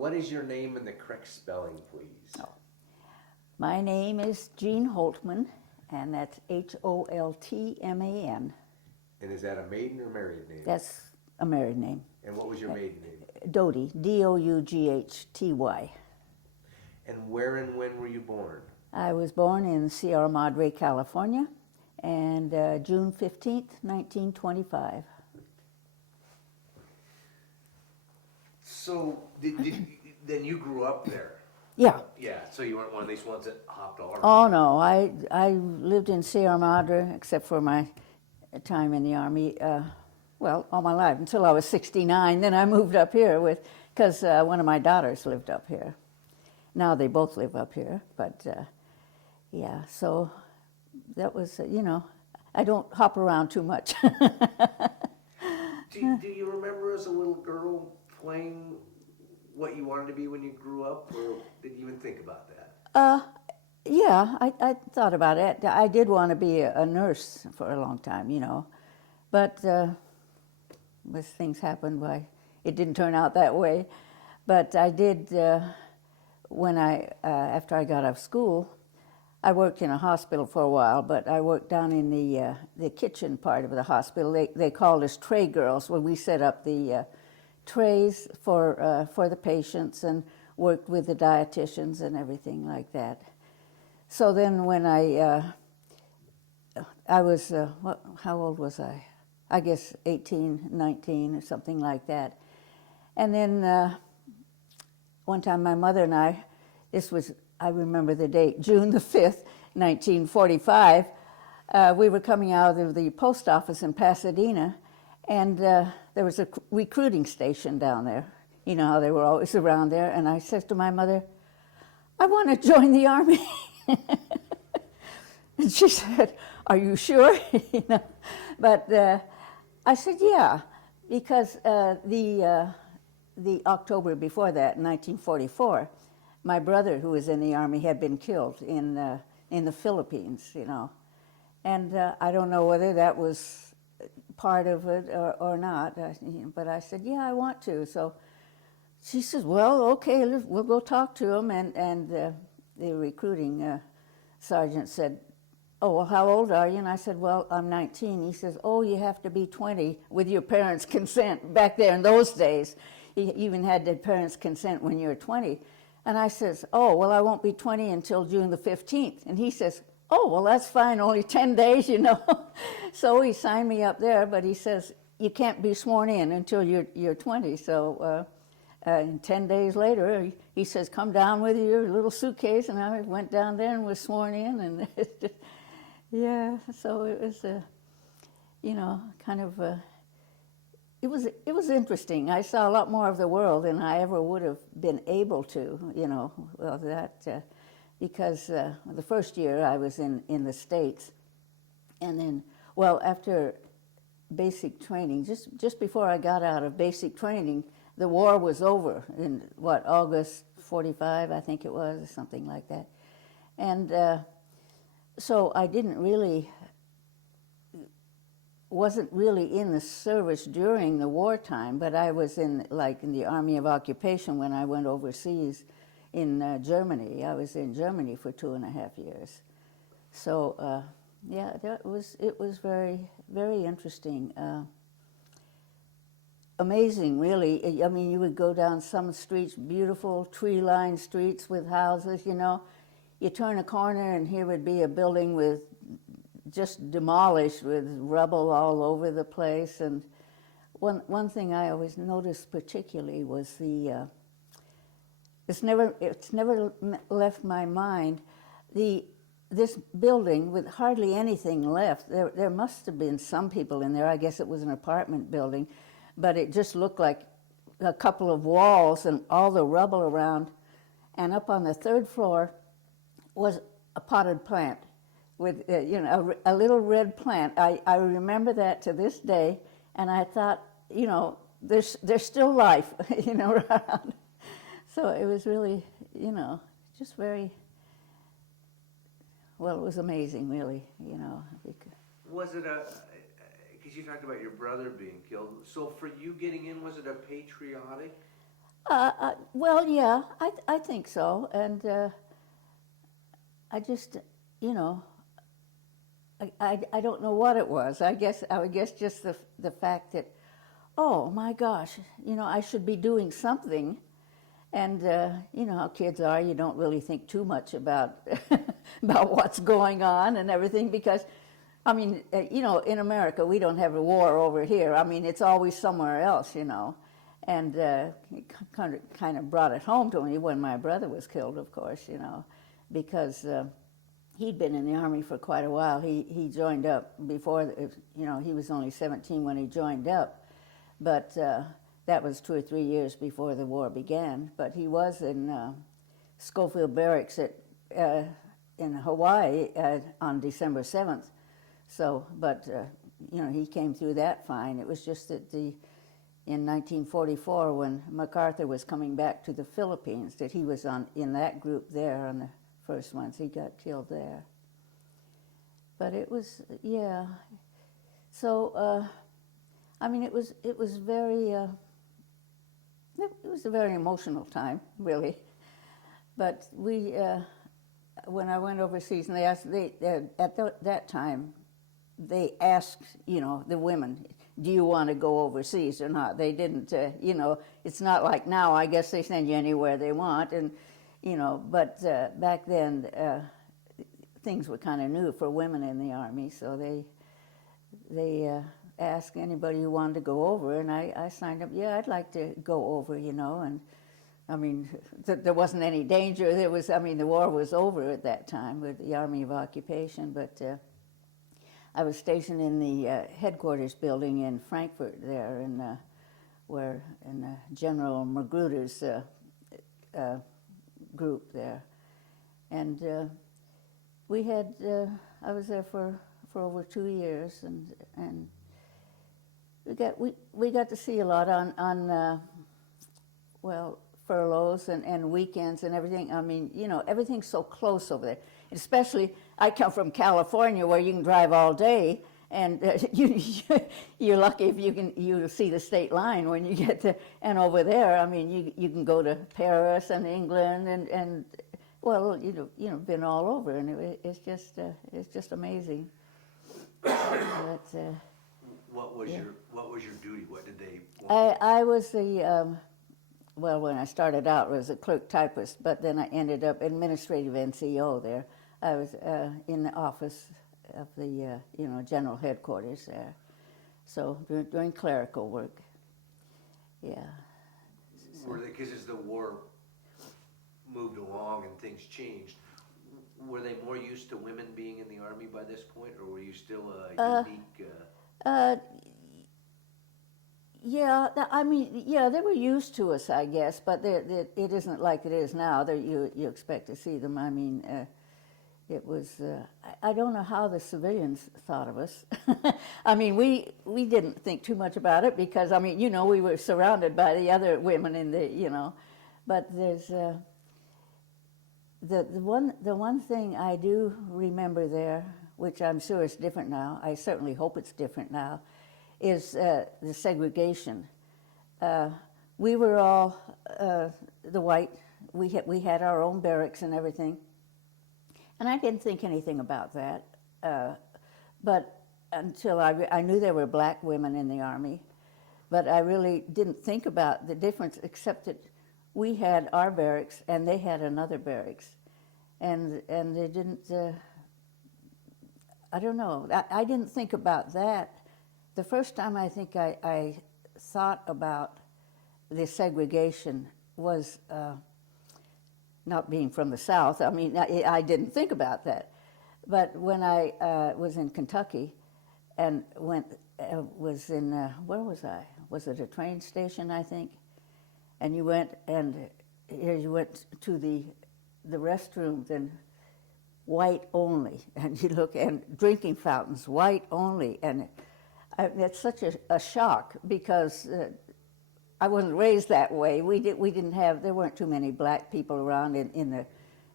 What is your name and the correct spelling, please? Oh. My name is Jean Holtman, and that's Holtman. And is that a maiden or married name? That's a married name. And what was your maiden name? Doughy, Doughty. And where and when were you born? I was born in Sierra Madre, California, and June 15th, 1925. So, then you grew up there? Yeah. Yeah, so you weren't one of these ones that hopped all around? Oh, no. I lived in Sierra Madre, except for my time in the Army, well, all my life, until I was 69. Then I moved up here because one of my daughters lived up here. Now they both live up here, but yeah, so that was, I don't hop around too much. Do you remember as a little girl playing what you wanted to be when you grew up, or did you even think about that? Yeah, I thought about it. I did want to be a nurse for a long time, but as things happened, it didn't turn out that way. But I did, after I got out of school, I worked in a hospital for a while, but I worked down in the kitchen part of the hospital. They called us tray girls, where we set up the trays for the patients and worked with the dietitians and everything like that. So then when I was, how old was I? I guess 18, 19 or something like that. And then one time my mother and I remember the date, June the 5th, 1945, we were coming out of the post office in Pasadena, and there was a recruiting station down there. You know how they were always around there. And I said to my mother, I want to join the Army. And she said, are you sure? But I said, yeah, because the October before that, 1944, my brother, who was in the Army, had been killed in the Philippines, And I don't know whether that was part of it or not, but I said, yeah, I want to. So she says, well, okay, we'll go talk to him. And the recruiting sergeant said, oh, well, how old are you? And I said, well, I'm 19. He says, oh, you have to be 20 with your parents' consent. Back there in those days, you even had the parents' consent when you were 20. And I says, oh, well, I won't be 20 until June the 15th. And he says, oh, well, that's fine, only 10 days, So he signed me up there, but he says, you can't be sworn in until you're 20. So 10 days later, he says, come down with your little suitcase. And I went down there and was sworn in. And yeah, so it was, kind of, it was interesting. I saw a lot more of the world than I ever would have been able to, because the first year I was in the States. And then, well, after basic training, just before I got out of basic training, the war was over in, August 45, I think it was, or something like that. And so I wasn't really in the service during the wartime, but I was in the Army of Occupation when I went overseas in Germany. I was in Germany for 2.5 years. So yeah, it was very, very interesting. Amazing, really. I mean, you would go down some streets, beautiful tree-lined streets with houses, You turn a corner and here would be a building with just demolished with rubble all over the place. And one thing I always noticed particularly was it's never left my mind, this building with hardly anything left. There must have been some people in there. I guess it was an apartment building, but it just looked like a couple of walls and all the rubble around. And up on the third floor was a potted plant with a little red plant. I remember that to this day, and I thought, there's still life, around. So it was really, just very, well, it was amazing, really, Was it because you talked about your brother being killed, so for you getting in, was it a patriotic Well, yeah, I think so. And I just, you know, I don't know what it was. I would guess just the fact that, oh my gosh, you know, I should be doing something. And you know how kids are, you don't really think too much about about what's going on and everything because, I mean, you know, in America we don't have a war over here. I mean, it's always somewhere else, you know. And it kind of brought it home to me when my brother was killed, of course, you know, because he'd been in the Army for quite a while. He joined up before, you know, he was only 17 when he joined up, but that was 2 or 3 years before the war began. But he was in Schofield Barracks in Hawaii on December 7th. So, but, you know, he came through that fine. It was just that in 1944, when MacArthur was coming back to the Philippines, that he was in that group there on the first ones. He got killed there. But it was, yeah. So, I mean, it was very, it was a very emotional time, really. But we, when I went overseas, and they asked, that time, they asked, you know, the women, do you want to go overseas or not? They didn't, you know, it's not like now, I guess they send you anywhere they want, and, you know, but back then, things were kind of new for women in the Army, so they asked anybody who wanted to go over, and I signed up, yeah, I'd like to go over, you know, and I mean, there wasn't any danger. There was, I mean, the war was over at that time with the Army of Occupation, but I was stationed in the headquarters building in Frankfurt there, in General Magruder's group there, and we had. I was there for over 2 years, and we got to see a lot on well, furloughs and weekends and everything. I mean, you know, everything's so close over there. Especially, I come from California where you can drive all day, and you're lucky if you see the state line when you get to. And over there, I mean, you can go to Paris and England and well, you know, been all over, and it's just amazing. But, what was your duty? What did they want? I was the. Well, when I started out, I was a clerk typist, but then I ended up administrative NCO there. I was in the office of the, you know, general headquarters there. So doing clerical work. Yeah. Because as the war moved along and things changed, were they more used to women being in the Army by this point, or were you still a unique? Yeah, I mean, yeah, they were used to us, I guess, but it isn't like it is now that you expect to see them. I mean, it was, I don't know how the civilians thought of us. I mean, we didn't think too much about it because, I mean, you know, we were surrounded by the other women in the, you know, but there's, the one thing I do remember there, which I'm sure is different now, I certainly hope it's different now, is the segregation. We were all the white. We had our own barracks and everything, and I didn't think anything about that. But until I knew there were black women in the Army, but I really didn't think about the difference, except that we had our barracks and they had another barracks, and they didn't. I don't know. I didn't think about that. The first time I think I thought about the segregation was not being from the South. I mean, I didn't think about that. But when I was in Kentucky and was in, where was I? Was it a train station, I think? And you went to the restrooms and white only. And you look, and drinking fountains, white only. And it's such a shock because I wasn't raised that way. We didn't have, there weren't too many black people around in the,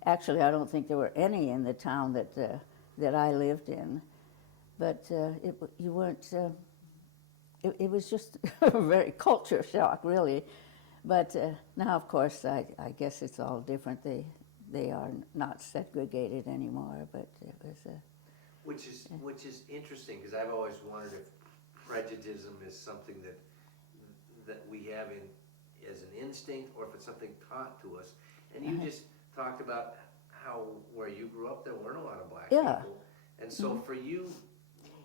actually I don't think there were any in the town that I lived in. But it was just a very culture shock, really. But now, of course, I guess it's all different. They are not segregated anymore. But it was which is interesting, because I've always wondered if prejudice is something that we have as an instinct, or if it's something taught to us. And you just talked about how where you grew up there weren't a lot of black people, and so for you,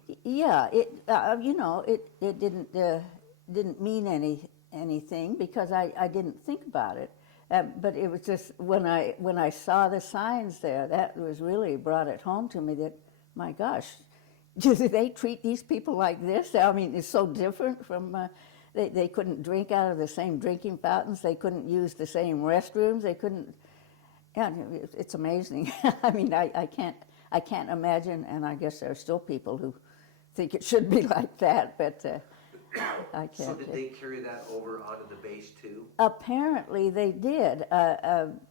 it didn't mean anything because I didn't think about it. But it was just when I saw the signs there, that was really brought it home to me that, my gosh, do they treat these people like this? I mean, it's so different from, they couldn't drink out of the same drinking fountains, they couldn't use the same restrooms, they couldn't, yeah, it's amazing. I mean, I can't imagine, and I guess there are still people who think it should be like that, but I can't. So did they carry that over onto the base too? Apparently they did.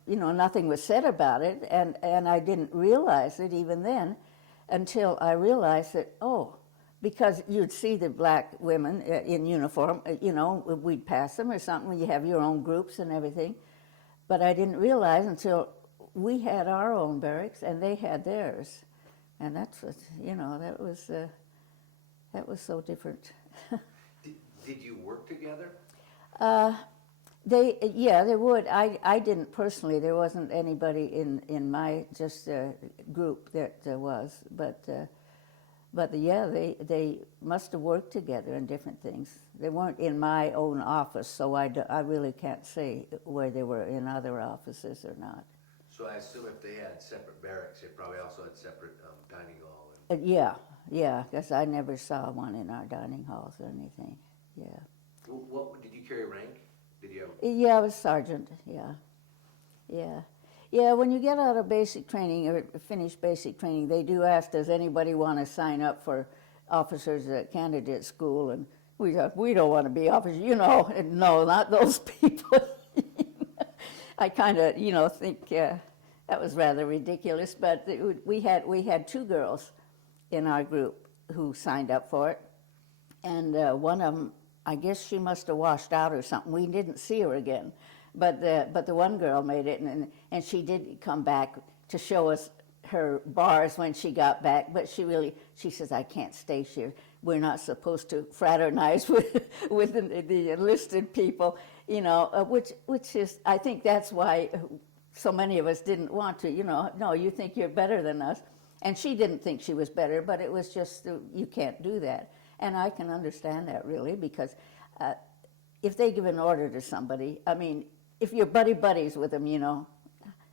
Nothing was said about it, and I didn't realize it even then until I realized that, because you'd see the black women in uniform, we'd pass them or something, you have your own groups and everything, but I didn't realize until we had our own barracks and they had theirs, and that's what, that was so different. Did you work together? They would. I didn't personally. There wasn't anybody in my group that was, but they must have worked together in different things. They weren't in my own office, so I really can't say where they were in other offices or not. So I assume if they had separate barracks, they probably also had separate dining hall. Yeah, because I never saw one in our dining halls or anything. Yeah. What did you carry rank? Did you have? Yeah, I was sergeant. Yeah. When you get out of basic training or finish basic training, they do ask, does anybody want to sign up for officers candidate school? And we thought, we don't want to be officers, and no, not those people. I kind of, think that was rather ridiculous. But we had two girls in our group who signed up for it, and one of them, I guess she must have washed out or something. We didn't see her again, but the one girl made it, and she did come back to show us her bars when she got back. But she says, I can't stay here. We're not supposed to fraternize with the enlisted people, which is, I think that's why so many of us didn't want to. No, you think you're better than us, and she didn't think she was better, but it was just you can't do that. And I can understand that, really, because if they give an order to somebody, I mean, if you're buddies with them,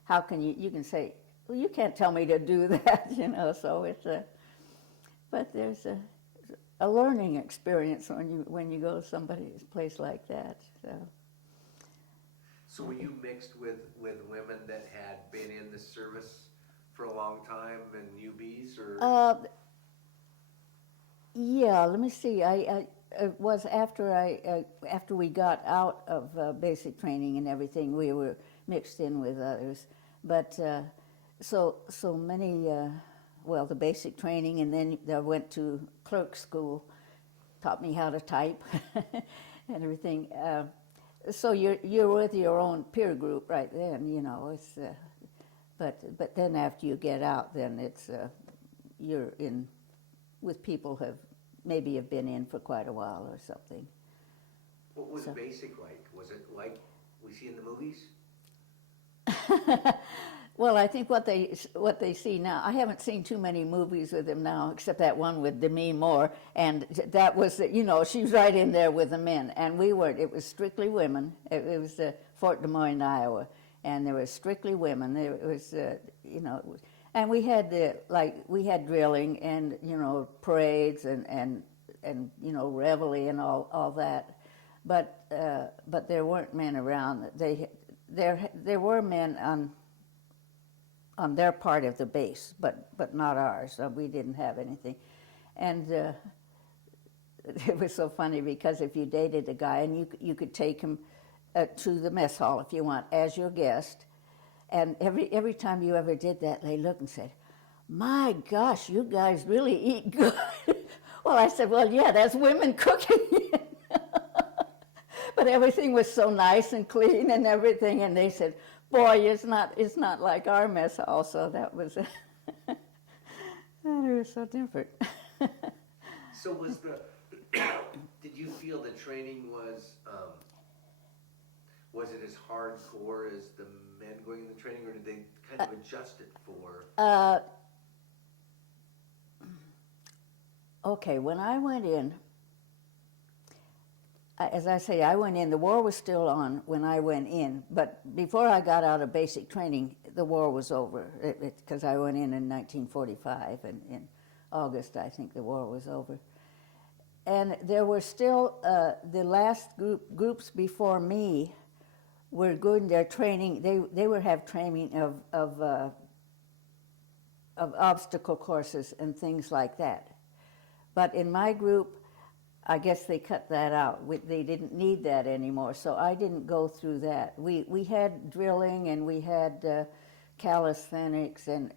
how can you can say, well, you can't tell me to do that, so it's but there's a learning experience when you go to somebody's place like that, So were you mixed with women that had been in the service for a long time and newbies, or? Yeah, let me see. It was after we got out of basic training and everything, we were mixed in with others. But so many, the basic training, and then I went to clerk school, taught me how to type and everything. So you're with your own peer group right then, It's but then after you get out, then it's you're in with people maybe have been in for quite a while or something. What was basic like? Was it like we see in the movies? Well, I think what they see now, I haven't seen too many movies with them now, except that one with Demi Moore, and that was, she was right in there with the men, and we weren't. It was strictly women. It was Fort Des Moines, Iowa, and there was strictly women. It was, and we had we had drilling and parades and reveille and all that, but there weren't men around. There were men on their part of the base, but not ours. So we didn't have anything, and it was so funny because if you dated a guy and you could take him to the mess hall if you want as your guest. And every time you ever did that, they looked and said, my gosh, you guys really eat good. Well, I said, well, yeah, that's women cooking. But But everything was so nice and clean and everything, and they said, boy, it's not like our mess hall, so that was, it was so different. So was the, did you feel the training was it as hardcore as the men going in the training, or did they kind of adjust it for? Okay, when I went in, as I say, I went in, the war was still on when I went in, but before I got out of basic training, the war was over, because I went in 1945, and in August, I think the war was over. And there were still, the last groups before me were doing their training, they would have training of obstacle courses and things like that. But in my group, I guess they cut that out. They didn't need that anymore, so I didn't go through that. We had drilling and we had calisthenics and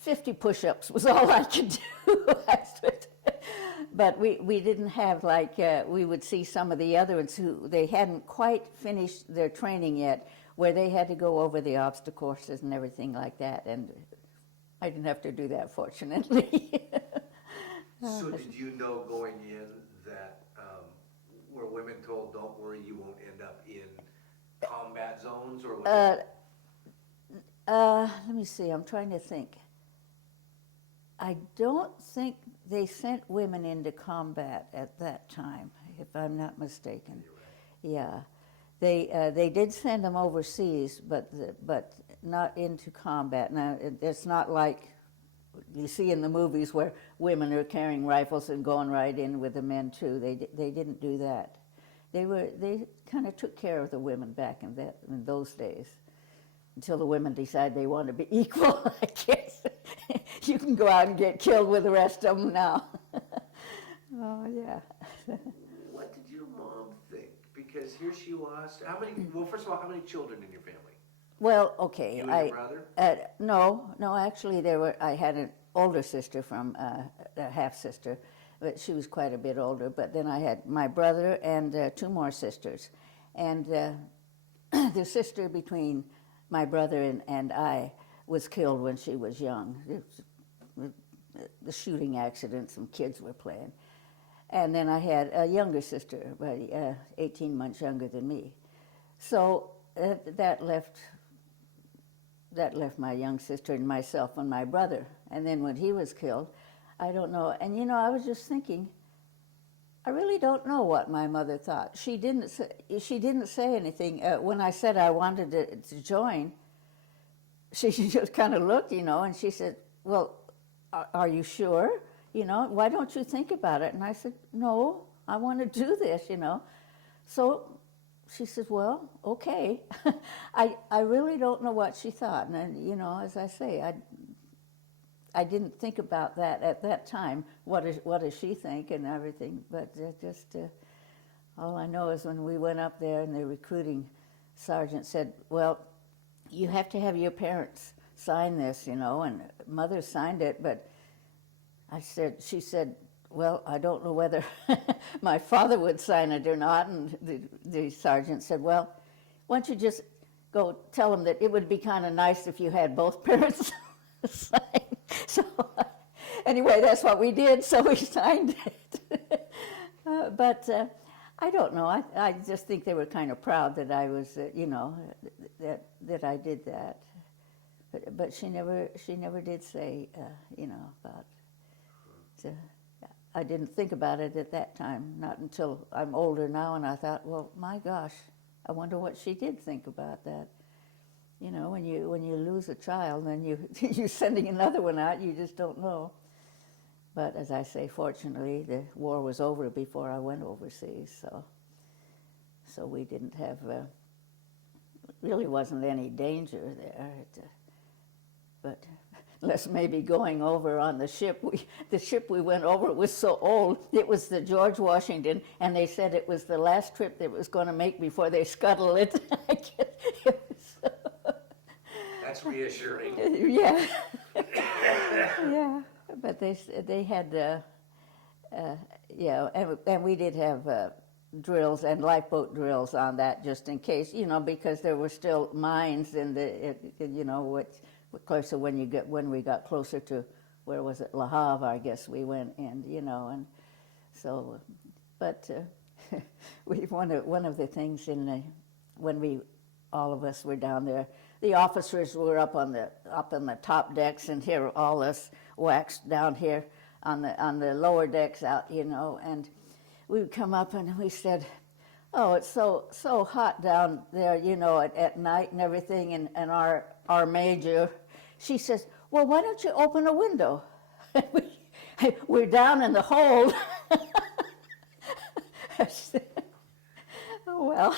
50 push-ups was all I could do. But we didn't have like, we would see some of the other ones who they hadn't quite finished their training yet, where they had to go over the obstacle courses and everything like that, and I didn't have to do that, fortunately. So did you know going in that were women told, don't worry, you won't end up in combat zones, or was let me see, I'm trying to think. I don't think they sent women into combat at that time, if I'm not mistaken. You're right. Yeah, they did send them overseas, but not into combat. Now, it's not like you see in the movies where women are carrying rifles and going right in with the men too. They didn't do that. They kind of took care of the women back in those days, until the women decide they want to be equal. I guess you can go out and get killed with the rest of them now. Oh yeah. What did your mom think? Because here she was. How many? Well, first of all, how many children in your family? Well, okay. You and your brother? No. Actually, I had an older sister from a half sister, but she was quite a bit older. But then I had my brother and two more sisters, and the sister between my brother and I was killed when she was young. The shooting accident, some kids were playing. And then I had a younger sister, about 18 months younger than me. So that left my young sister and myself and my brother. And then when he was killed, I don't know. And I was just thinking, I really don't know what my mother thought. She didn't say anything. When I said I wanted to join, she just kind of looked, and she said, well, are you sure? Why don't you think about it? And I said, no, I want to do this, So she says, well, okay. I really don't know what she thought. And, as I say, I didn't think about that at that time. What does she think and everything? But all I know is when we went up there and the recruiting sergeant said, well, you have to have your parents sign this, and Mother signed it, but she said, well, I don't know whether my father would sign it or not. And the sergeant said, well, why don't you just go tell him that it would be kind of nice if you had both parents sign. So anyway, that's what we did, so we signed it. But I don't know. I just think they were kind of proud that I was, that I did that. But she never did say, about. I didn't think about it at that time, not until I'm older now, and I thought, well, my gosh, I wonder what she did think about that. When you lose a child, then you're sending another one out, you just don't know. But as I say, fortunately, the war was over before I went overseas, so we didn't have, really wasn't any danger there. But unless maybe going over on the ship we went over was so old, it was the George Washington, and they said it was the last trip they was going to make before they scuttle it. I guess it was, that's reassuring. Yeah. Yeah, but they had, yeah, and we did have drills and lifeboat drills on that just in case, because there were still mines in closer when we got closer to, where was it, Le Havre, I guess we went in, and so, but one of the things when all of us were down there, the officers were up on the top decks, and here all us waxed down here on the lower decks out, and we would come up and we said, "Oh, it's so hot down there, at night and everything." And our major, she says, "Well, why don't you open a window?" We're down in the hold. Oh well,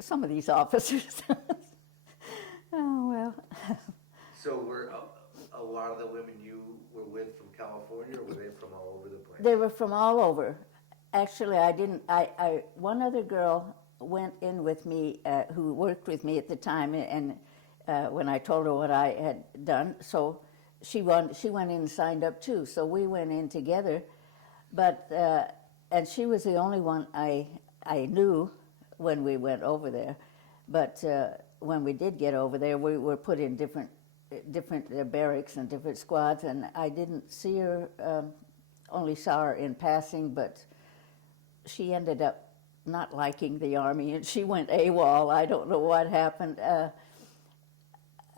some of these officers. Oh well. So were a lot of the women you were with from California, or were they from all over the place? They were from all over. Actually, I didn't. One other girl went in with me, who worked with me at the time, and when I told her what I had done, so she went in and signed up too. So we went in together, but and she was the only one I knew when we went over there. But when we did get over there, we were put in different barracks and different squads, and I didn't see her. Only saw her in passing, but she ended up not liking the Army, and she went AWOL. I don't know what happened.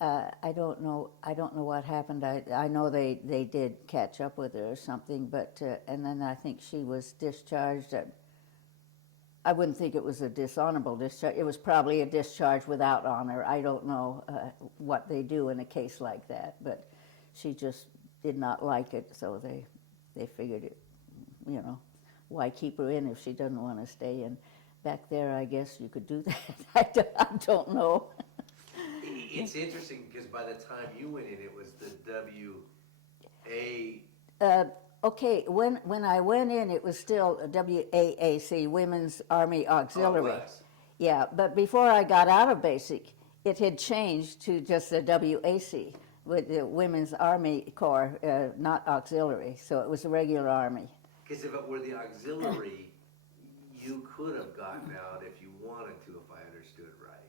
I don't know what happened. I know they did catch up with her or something, but and then I think she was discharged. I wouldn't think it was a dishonorable discharge. It was probably a discharge without honor. I don't know what they do in a case like that, but she just did not like it, so they figured it, why keep her in if she doesn't want to stay? And back there, I guess you could do that. I don't know. It's interesting because by the time you went in, it was the WA. Okay, when I went in, it was still WAAC, Women's Army Auxiliary. Oh, it was. Yeah, but before I got out of basic, it had changed to just the WAC, with the Women's Army Corps, not auxiliary. So it was a regular Army. Because if it were the auxiliary, you could have gotten out if you wanted to, if I understood right.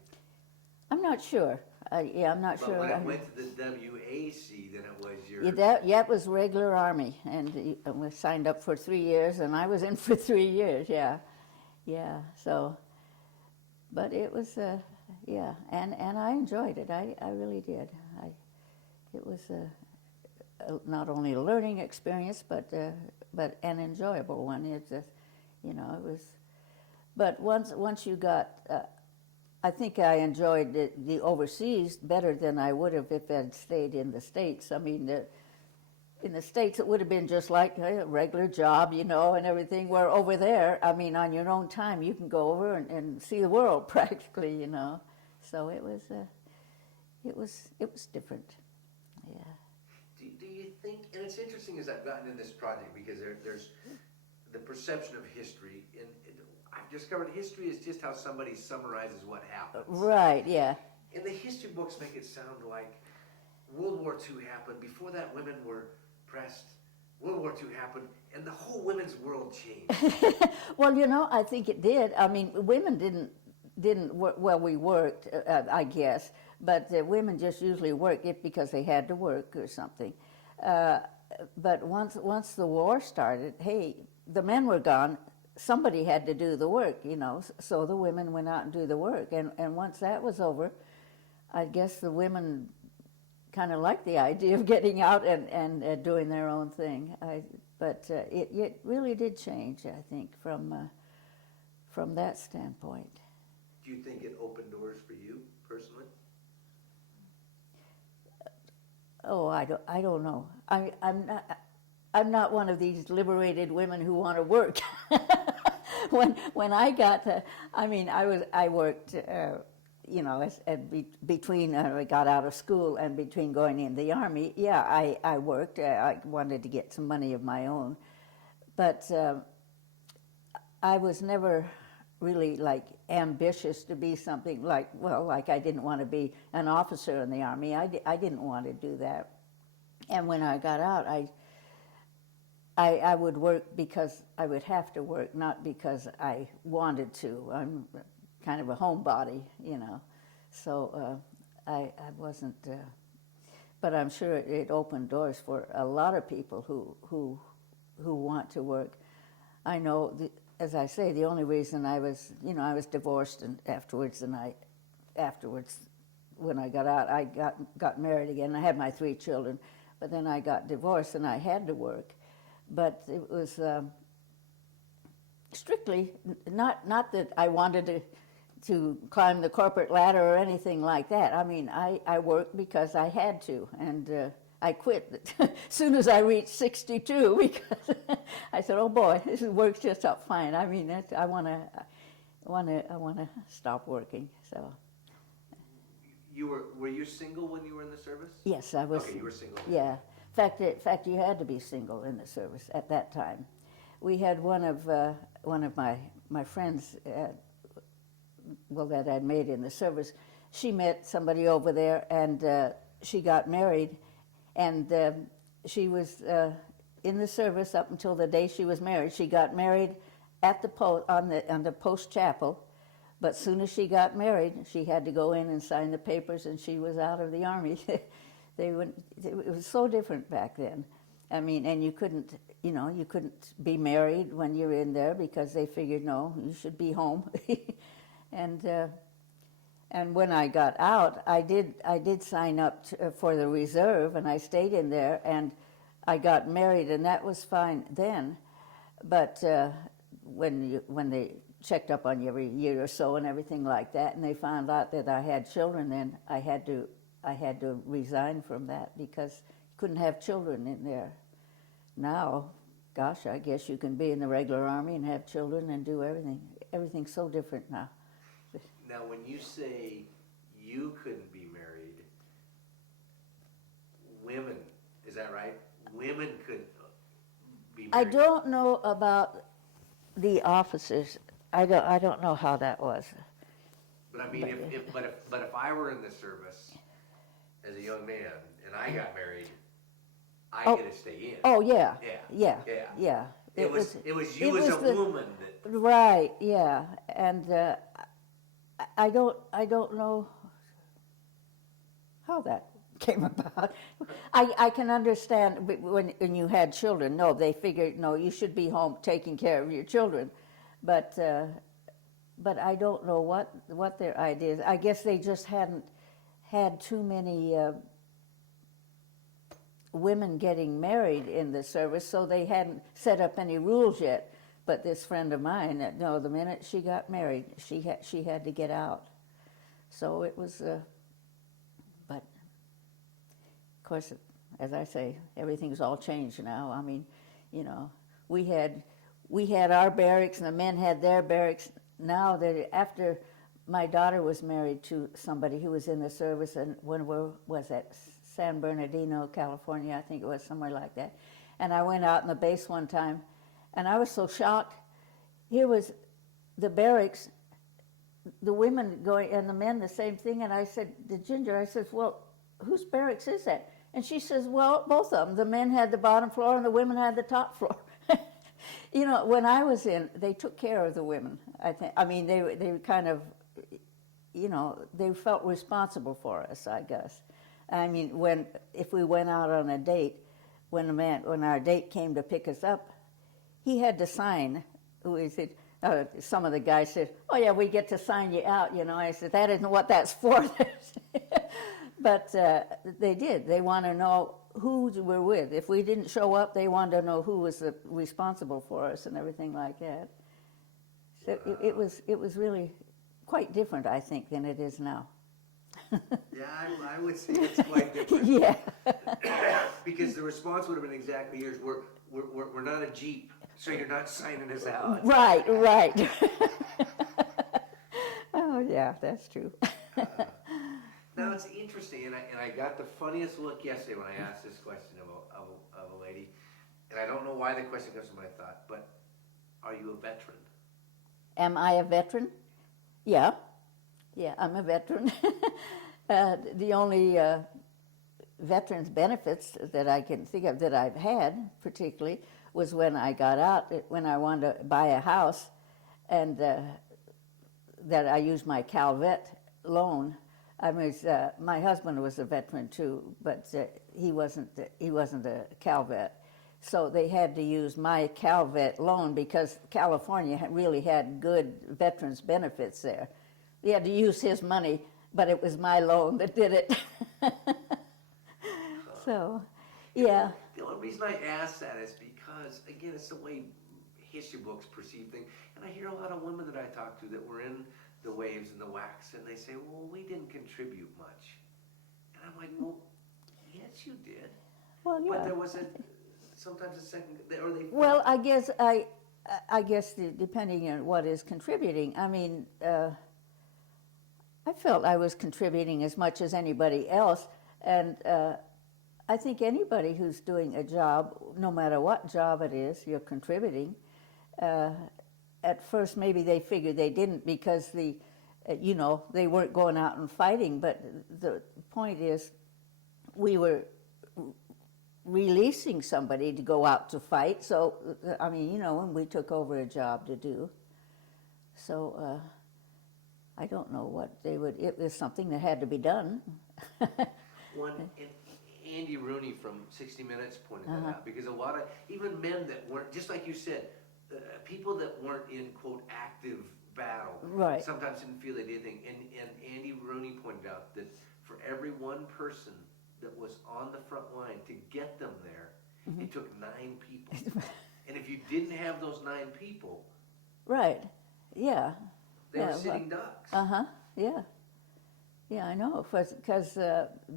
I'm not sure. I'm not But sure. when it went to the WAC, then it was your... It was regular Army, and we signed up for 3 years, and I was in for 3 years, yeah. So, but it was, and I enjoyed it. I really did. It was not only a learning experience, but an enjoyable one. It just, it was. But once you got, I think I enjoyed the overseas better than I would have if I'd stayed in the States. I mean, in the States it would have been just like a regular job, and everything. Where over there, I mean, on your own time, you can go over and see the world practically, So it was different. Yeah. Do you think, and it's interesting as I've gotten in this project, because there's the perception of history, and I've discovered history is just how somebody summarizes what happens. Right, yeah. And the history books make it sound like World War II happened, before that women were pressed, World War II happened, and the whole women's world changed. Well, I think it did. I mean, women didn't work, well, we worked, I guess, but women just usually worked it because they had to work or something. But once the war started, hey, the men were gone, somebody had to do the work, so the women went out and do the work. And once that was over, I guess the women kind of liked the idea of getting out and doing their own thing. But it really did change, I think, from that standpoint. Do you think it opened doors for you personally? Oh, I don't know. I'm not one of these liberated women who want to work. when I got to, I worked, between I got out of school and between going in the Army. Yeah, I worked. I wanted to get some money of my own, but I was never really ambitious to be something like I didn't want to be an officer in the Army. I didn't want to do that. And when I got out, I would work because I would have to work, not because I wanted to. I'm kind of a homebody, you know. So I wasn't, but I'm sure it opened doors for a lot of people who want to work. I know, as I say, the only reason I was divorced, and afterwards, when I got out, I got married again. I had my 3 children, but then I got divorced and I had to work. But it was strictly not that I wanted to climb the corporate ladder or anything like that. I mean, I worked because I had to, and I quit as soon as I reached 62 because I said, "Oh boy, this works just up fine." I mean, I want to stop working. So. Were you single when you were in the service? Yes, I was. Okay, you were single. Yeah. In fact, you had to be single in the service at that time. We had one of my friends, that I'd made in the service. She met somebody over there, and she got married, and she was in the service up until the day she was married. She got married at the on the post chapel, but soon as she got married, she had to go in and sign the papers, and she was out of the Army. It was so different back then. I mean, and you couldn't be married when you were in there because they figured, no, you should be home. And when I got out, I did sign up for the reserve, and I stayed in there, and I got married, and that was fine then. But when they checked up on you every year or so and everything like that, and they found out that I had children, then I had to resign from that because you couldn't have children in there. Now, gosh, I guess you can be in the regular Army and have children and do everything. Everything's so different now. Now, when you say you couldn't be married, women, is that right? Women couldn't be married. I don't know about the officers. I don't know how that was. But I mean, if I were in the service as a young man and I got married, I get to stay in. Oh yeah. Yeah. It was you as a woman that. Right. Yeah. And I don't know how that came about. I can understand when you had children. No, they figured no, you should be home taking care of your children, but I don't know what their ideas. I guess they just hadn't had too many women getting married in the service, so they hadn't set up any rules yet. But this friend of mine, no, the minute she got married, she had to get out. So it was, but of course, as I say, everything's all changed now. I mean, we had our barracks and the men had their barracks. Now that after my daughter was married to somebody who was in the service, and when was that? San Bernardino, California, I think it was, somewhere like that. And I went out in the base one time, and I was so shocked. Here was the barracks, the women going, and the men the same thing. And I said, to Ginger, I said, well, whose barracks is that? And she says, well, both of them. The men had the bottom floor and the women had the top floor. When I was in, they took care of the women, I think. I mean, they kind of, they felt responsible for us, I guess. I mean, if we went out on a date, when our date came to pick us up, he had to sign. We said, some of the guys said, "Oh yeah, we get to sign you out." I said, "That isn't what that's for." But they did. They want to know who we're with. If we didn't show up, they wanted to know who was responsible for us and everything like that. So it was really quite different, I think, than it is now. Yeah, I would say it's quite different. Yeah. Because the response would have been exactly yours. We're not a Jeep, so you're not signing us out. Right. Oh yeah, that's true. Now it's interesting, and I got the funniest look yesterday when I asked this question of a lady, and I don't know why the question comes to my thought, but are you a veteran? Am I a veteran? Yeah, I'm a veteran. The only veterans benefits that I can think of that I've had, particularly, was when I got out, when I wanted to buy a house, and that I used my Calvet loan. I mean, my husband was a veteran too, but he wasn't a Calvet. So they had to use my Calvet loan because California really had good veterans benefits there. They had to use his money, but it was my loan that did it. So, yeah. The only reason I ask that is because, again, it's the way history books perceive things. And I hear a lot of women that I talk to that were in the waves and the WACs, and they say, well, we didn't contribute much. And I'm like, well, yes, you did. Well, yeah. But there was sometimes a second, or they. Well, I guess depending on what is contributing, I mean, I felt I was contributing as much as anybody else, and I think anybody who's doing a job, no matter what job it is, you're contributing. At first, maybe they figured they didn't because they weren't going out and fighting. But the point is, we were releasing somebody to go out to fight. So, I mean, when we took over a job to do. So, I don't know what they would. It was something that had to be done. Andy Rooney from 60 Minutes pointed that out, because a lot of, even men that weren't, just like you said, people that weren't in, quote, active battle, right, sometimes didn't feel they did anything. And Andy Rooney pointed out that for every one person that was on the front line to get them there, it took 9 people. And if you didn't have those 9 people, right, yeah, they were sitting ducks. Yeah. Yeah, I know, because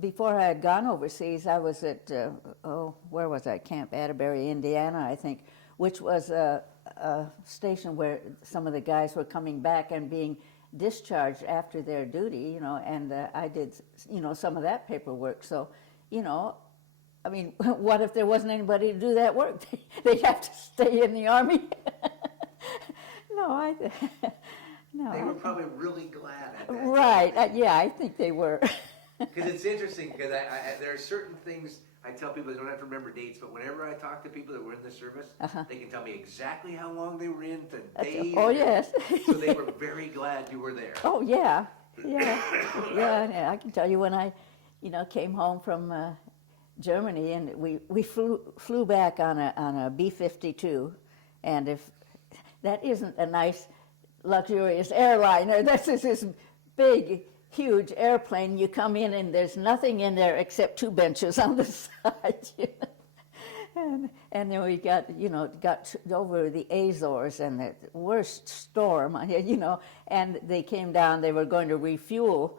before I had gone overseas, I was at, where was I? Camp Atterbury, Indiana, I think, which was a station where some of the guys were coming back and being discharged after their duty, and I did, some of that paperwork. So, I mean, what if there wasn't anybody to do that work? They'd have to stay in the Army. No, they were probably really glad at that. Right, yeah, I think they were. Because it's interesting, because there are certain things I tell people, they don't have to remember dates, but whenever I talk to people that were in the service, they can tell me exactly how long they were in, to days. Oh, yes. So they were very glad you were there. Oh, yeah, yeah, I can tell you when I, came home from Germany, and we flew back on a B-52, and if that isn't a nice, luxurious airliner, this is this big, huge airplane. You come in and there's nothing in there except 2 benches on the side. And then we got over the Azores and the worst storm, and they came down. They were going to refuel,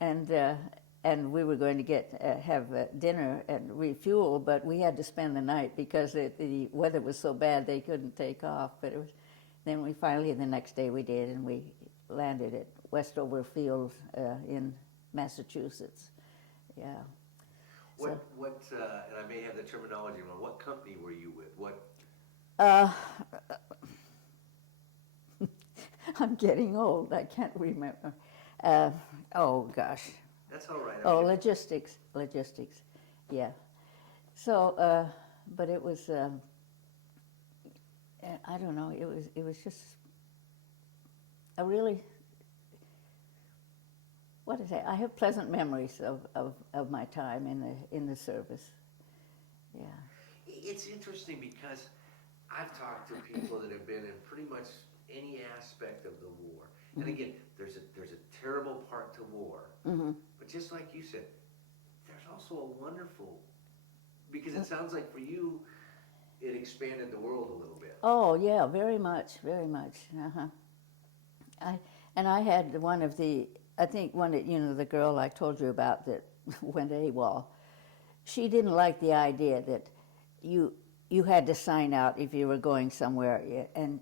and we were going to have dinner and refuel, but we had to spend the night because the weather was so bad they couldn't take off. But it was. Then we finally, the next day we did, and we landed at Westover Field in Massachusetts. Yeah. And I may have the terminology wrong, what company were you with? I'm getting old, I can't remember. Oh, gosh. That's all right. Oh, logistics, yeah. So, but it was... I don't know. It was just a really, what to say? I have pleasant memories of my time in the service. Yeah. It's interesting because I've talked to people that have been in pretty much any aspect of the war, and again, there's a terrible part to war, but just like you said, there's also a wonderful, because it sounds like for you, it expanded the world a little bit. Oh, yeah, very much. I had one of the, I think one of, the girl I told you about that went AWOL, she didn't like the idea that you had to sign out if you were going somewhere, and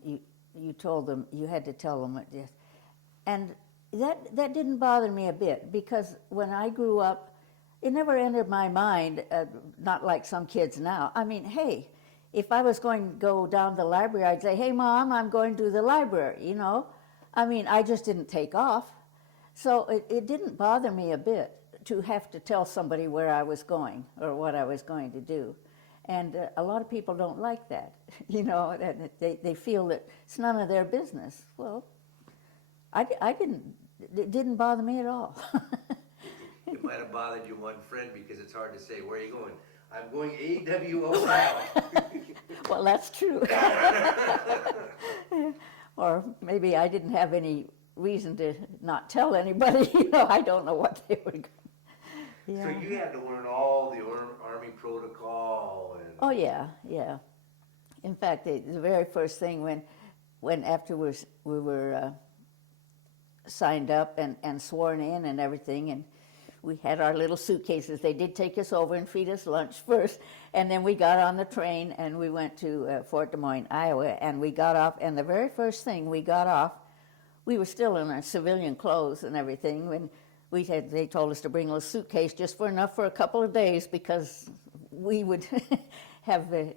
you told them, you had to tell them, and that didn't bother me a bit, because when I grew up, it never entered my mind, not like some kids now. I mean, hey, if I was going to go down to the library, I'd say, hey, Mom, I'm going to the library, I mean, I just didn't take off. So it didn't bother me a bit to have to tell somebody where I was going or what I was going to do. And a lot of people don't like that, you know, that they feel that it's none of their business. Well, I didn't, it didn't bother me at all. It might have bothered your one friend because it's hard to say, where are you going? I'm going AWO now. Well, that's true. Or maybe I didn't have any reason to not tell anybody, you know, I don't know what they were going. Yeah. So you had to learn all the Army protocol and... Oh yeah, yeah. In fact, the very first thing when afterwards we were signed up and sworn in and everything, and we had our little suitcases. They did take us over and feed us lunch first, and then we got on the train and we went to Fort Des Moines, Iowa, and we got off, and the very first thing we got off, we were still in our civilian clothes and everything, when they told us to bring a little suitcase just for enough for a couple of days because we would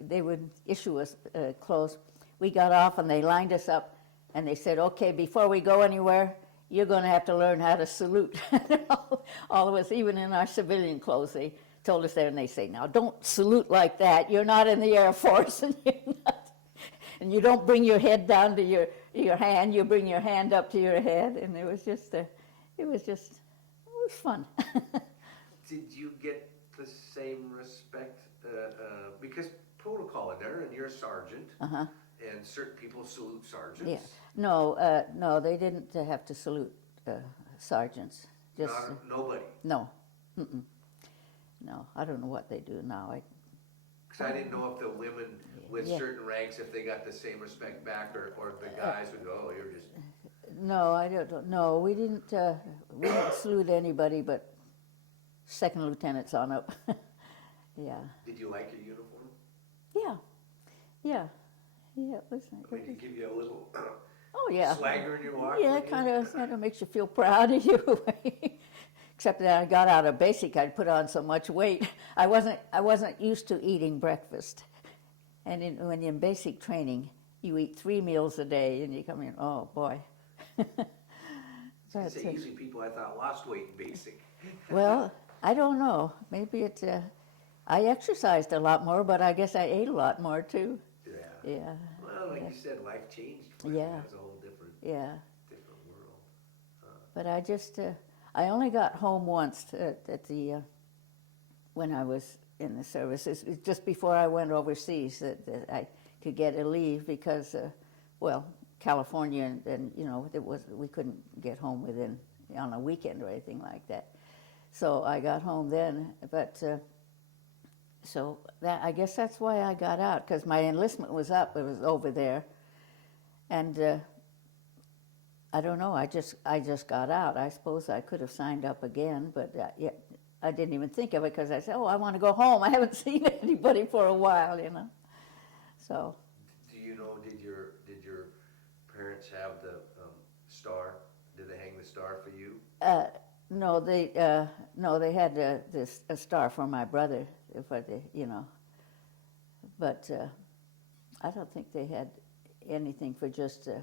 they would issue us clothes. We got off and they lined us up and they said, okay, before we go anywhere, you're going to have to learn how to salute. All of us, even in our civilian clothes, they told us there, and they say, now don't salute like that. You're not in the Air Force, and you don't bring your head down to your hand. You bring your hand up to your head, and it was fun. Did you get the same respect? Because protocol in there, and you're a sergeant, and certain people salute sergeants. Yeah. No, they didn't have to salute sergeants. Just nobody. No. Mm-mm. No, I don't know what they do now. Because I didn't know if the women with certain ranks, if they got the same respect back, or the guys would go, oh, you're just... No, I don't. No, we didn't salute anybody but second lieutenants on up. Yeah. Did you like your uniform? Yeah. It was. Did it give you a little Oh yeah. swagger in your walk? Yeah, it kind of makes you feel proud of you. Except that I got out of basic, I'd put on so much weight. I wasn't used to eating breakfast, and when you're in basic training, you eat 3 meals a day, and you come in. Oh boy. Usually people I thought lost weight in basic. Well, I don't know. Maybe it's. I exercised a lot more, but I guess I ate a lot more too. Yeah. Well, like you said, life changed. Yeah. It's a whole different world. But I just, I only got home once when I was in the service. It's just before I went overseas that I could get a leave because, California and we couldn't get home on a weekend or anything like that. So I got home then, but. So I guess that's why I got out, because my enlistment was up. It was over there, and I don't know. I just got out. I suppose I could have signed up again, but I didn't even think of it because I said, "Oh, I want to go home. I haven't seen anybody for a while, you know." So. Do you know? Did your parents have the star? Did they hang the star for you? No, they had a star for my brother. But I don't think they had anything for just, I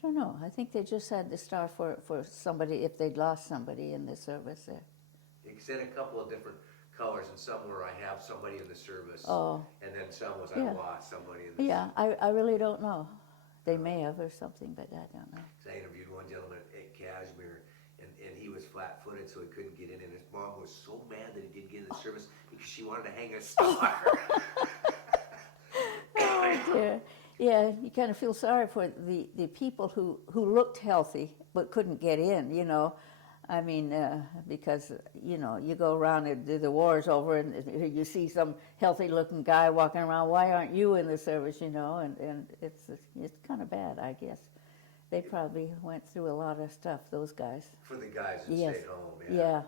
don't know, I think they just had the star for somebody, if they'd lost somebody in the service there. It said a couple of different colors, and some were I have somebody in the service, and then some was I lost somebody in the service. Yeah, I really don't know. They may have or something, but I don't know. I interviewed one gentleman at Kashmir, and he was flat-footed, so he couldn't get in, and his mom was so mad that he didn't get in the service because she wanted to hang a star. Oh dear. Yeah, you kind of feel sorry for the people who looked healthy but couldn't get in, you know. I mean, because, you know, you go around and the war's over and you see some healthy-looking guy walking around, why aren't you in the service, you know, and it's kind of bad, I guess. They probably went through a lot of stuff, those guys. For the guys that stayed home, Yeah.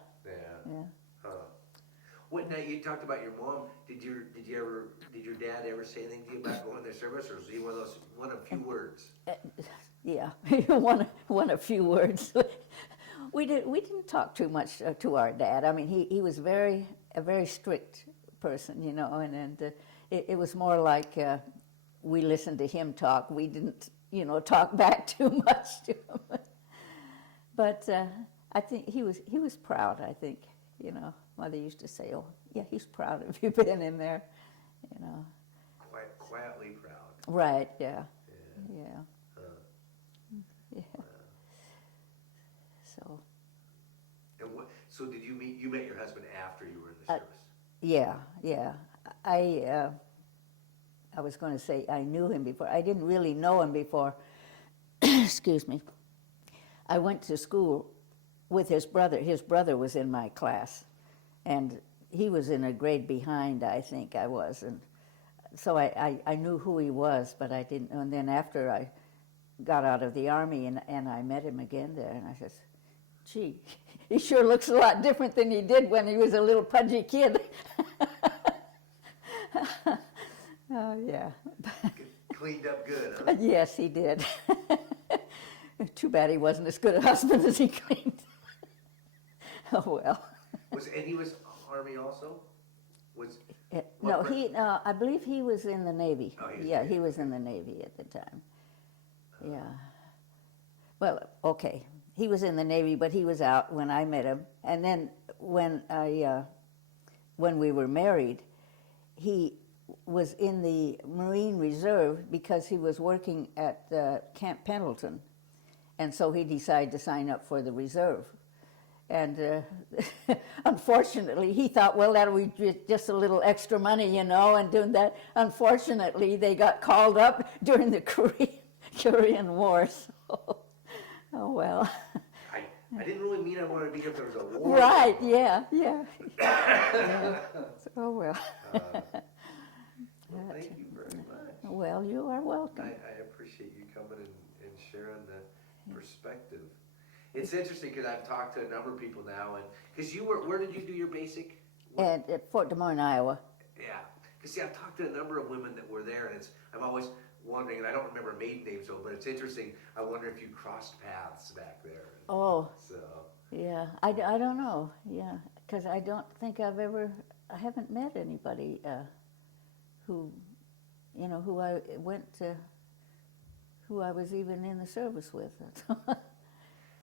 What now? You talked about your mom. Did your dad ever say anything to you about going to the service, or was he one of few words? Yeah, one of few words. We didn't talk too much to our dad. I mean, he was a very strict person, you know, and it was more like we listened to him talk. We didn't, you know, talk back too much to him. But I think he was proud. I think, you know, Mother used to say, "Oh, yeah, he's proud of you being in there," you know. Quietly proud. Right, yeah, Yeah. yeah, yeah. So, And so did you met your husband after you were in the service? yeah, yeah. I was going to say I knew him before. I didn't really know him before. Excuse me. I went to school with his brother. His brother was in my class, and he was in a grade behind, I think I was, and so I knew who he was, but I didn't. And then after I got out of the Army and I met him again there, and I said, "Gee, he sure looks a lot different than he did when he was a little pudgy kid." Oh yeah. Cleaned up good, huh? Yes, he did. Too bad he wasn't as good a husband as he claimed. Oh well. And he was Army also? No, I believe he was in the Navy. Oh, yeah, he was in the Navy at the time. Yeah. Well, okay. He was in the Navy, but he was out when I met him. And then when we were married, he was in the Marine Reserve because he was working at Camp Pendleton. And so he decided to sign up for the reserve. And unfortunately, he thought, well, that'll be just a little extra money, you know, and doing that. Unfortunately, they got called up during the Korean War, so, oh well. I didn't really mean I wanted to be here if there was a war. Right, yeah, yeah. Yeah. Oh well. Well, thank you very much. Well, you are welcome. I appreciate you coming and sharing the perspective. It's interesting because I've talked to a number of people now, and because where did you do your basic? At Fort Des Moines, Iowa. Yeah, because see, I've talked to a number of women that were there, and I'm always wondering, and I don't remember maiden names, but it's interesting. I wonder if you crossed paths back there. Oh. So. Yeah, I don't know. Yeah, because I don't think I haven't met anybody who, you know, who I was even in the service with.